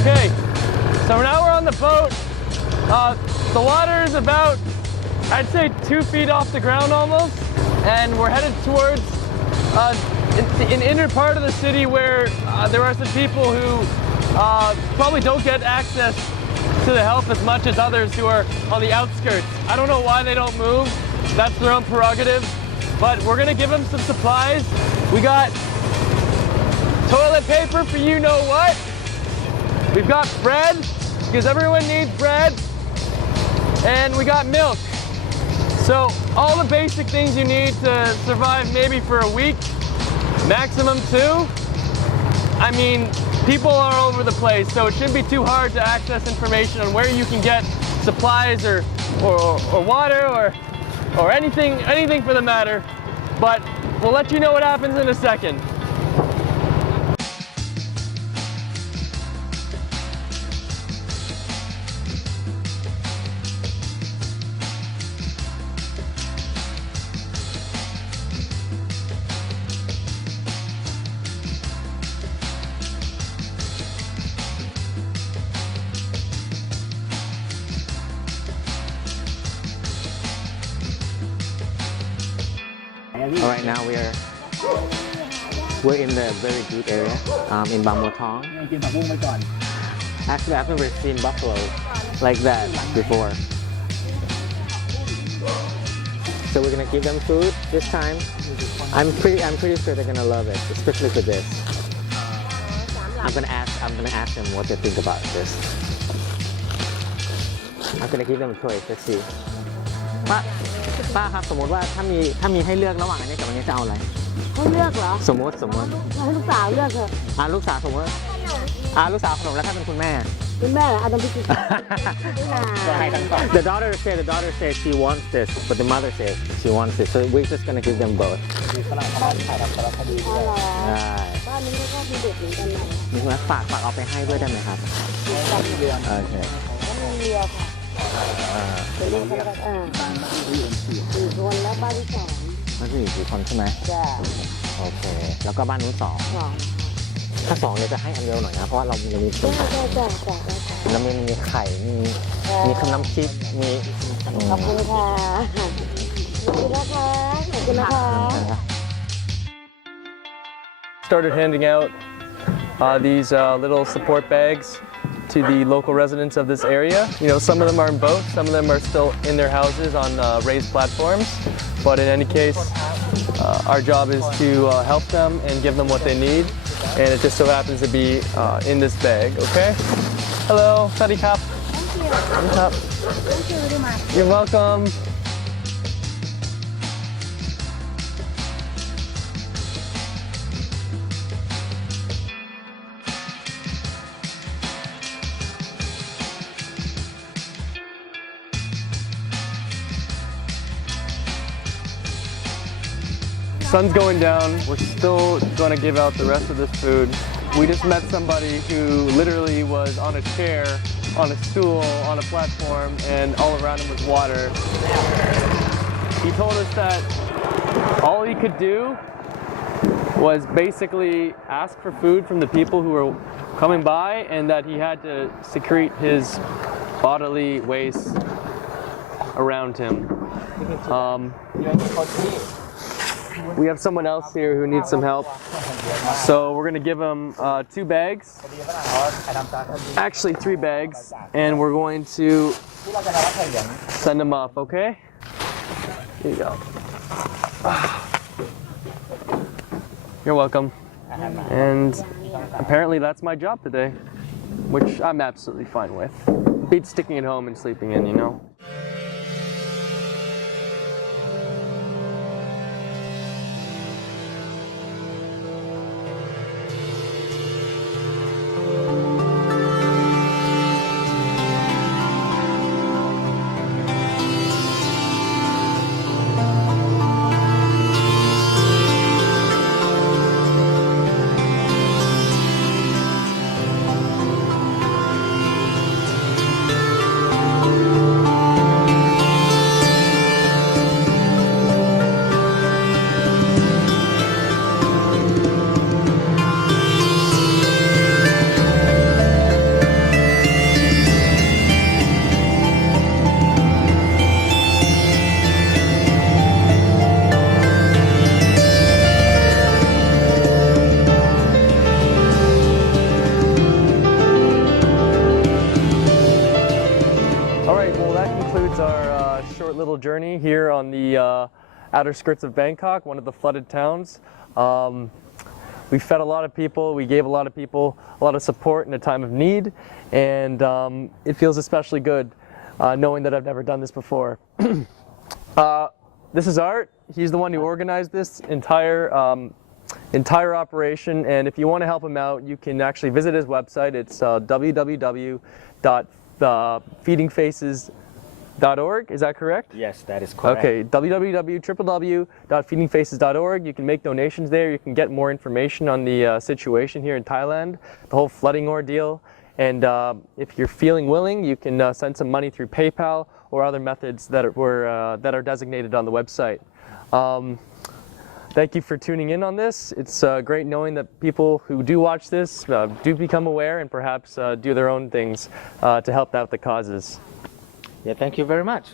Okay, so now we're on the boat. The water is about, I'd say 2 feet off the ground almost, and we're headed towards an inner part of the city where there are some people who probably don't get access to the help as much as others who are on the outskirts. I don't know why they don't move. That's their own prerogative, but we're gonna give them some supplies. We got toilet paper for you know what. We've got bread, because everyone needs bread, and we got milk. So all the basic things you need to survive maybe for a week, maximum 2. I mean, people are all over the place, so it shouldn't be too hard to access information on where you can get supplies or water or anything for the matter. But we'll let you know what happens in a second. Alright, now we're in the very good area in Buathong. Actually, I've never seen buffalo like that before. So we're gonna give them food this time. I'm pretty sure they're gonna love it, especially for this. I'm gonna ask them what they think about this. I'm gonna give them a choice. Let's see. ป้าครับสมมติว่าถ้ามีให้เลือกระหว่างอันนี้กับอันนี้จะเอาอะไรให้เลือกเหรอสมมติให้ลูกสาวเลือกเถอะลูกสาวสมมติลูกสาวขนมแล้วถ้าเป็นคุณแม่เหรอต้องพิจิตร The daughter said she wants this but the mother says she wants this so we're just gonna give them both บ้านนี้ก็มีเด็กเหมือนกันนะนี่ว่าฝากเอาไปให้ด้วยได้ไหมครับโอเคก็มีเรียวค่ะเป็นเรื่องคนละ4 คนแล้วบ้านที่2บ้านที่4 คนใช่ไหมจ้ะโอเคแล้วก็บ้านนู้น2ถ้า2เนี่ยจะให้อันเดียวหน่อยนะเพราะว่าเรามีต้นไม้แล้วมีไข่มีขนมชีสมีขอบคุณค่ะขอบคุณนะคะขอบคุณนะคะ Started handing out these little support bags to the local residents of this area. You know, some of them are in boats, some of them are still in their houses on raised platforms. But in any case, our job is to help them and give them what they need. And it just so happens to be in this bag, okay? Hello, Sadi Kap. Thank you. Thank you very much. You're welcome. Sun's going down. We're still going to give out the rest of this food. We just met somebody who literally was on a chair, on a stool, on a platform, and all around him was water. He told us that all he could do was basically ask for food from the people who were coming by, and that he had to secrete his bodily waste around him. We have someone else here who needs some help, so we're going to give him 2 bags, actually 3 bags, and we're going to send him off, okay? Here you go. You're welcome. And apparently that's my job today, which I'm absolutely fine with. Beats sticking at home and sleeping in, you know? on the outer skirts of Bangkok, one of the flooded towns. We fed a lot of people, we gave a lot of people a lot of support in a time of need, and it feels especially good knowing that I've never done this before. This is Art. He's the one who organized this entire operation, and if you want to help him out, you can actually visit his website. It's www.feedingfaces.org. Is that correct? Yes, that is correct. Okay, www.feedingfaces.org. You can make donations there. You can get more information on the situation here in Thailand, the whole flooding ordeal. And if you're feeling willing, you can send some money through PayPal or other methods that are designated on the website. Thank you for tuning in on this. It's great knowing that people who do watch this do become aware and perhaps do their own things to help out the causes. Yeah, thank you very much.